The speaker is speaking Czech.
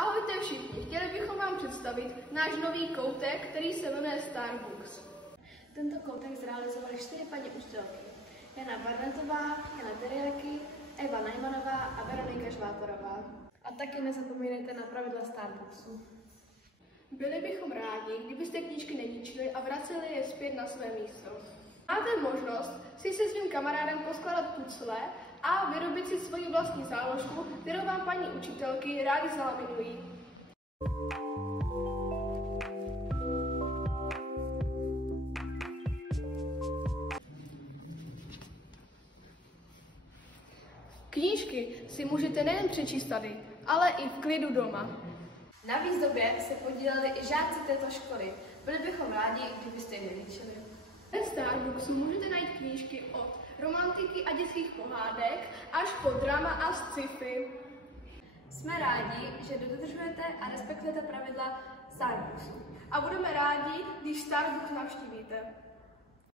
Ahojte všichni, chtěli bychom vám představit náš nový koutek, který se jmenuje Starbucks. Tento koutek zrealizovali 4 paní učitelky. Jana Barnetová, Jana Teriaky, Eva Najmanová a Veronika Žvátorová. A taky nezapomínejte na pravidla Starbucksu. Byli bychom rádi, kdybyste knížky neničili a vraceli je zpět na své místo. Máte možnost si se svým kamarádem poskládat pucle a vyrobit si svoji vlastní záložku, kterou vám paní učitelky rádi zalaminují. Knížky si můžete nejen přečíst tady, ale i v klidu doma. Na výzdobě se podíleli i žáci této školy. Byli bychom rádi, kdybyste je neničili. Ve Starbucksu můžete najít knížky od romantiky a dětských pohádek až po drama a sci-fi. Jsme rádi, že dodržujete a respektujete pravidla Starbucksu. A budeme rádi, když Starbucks navštívíte.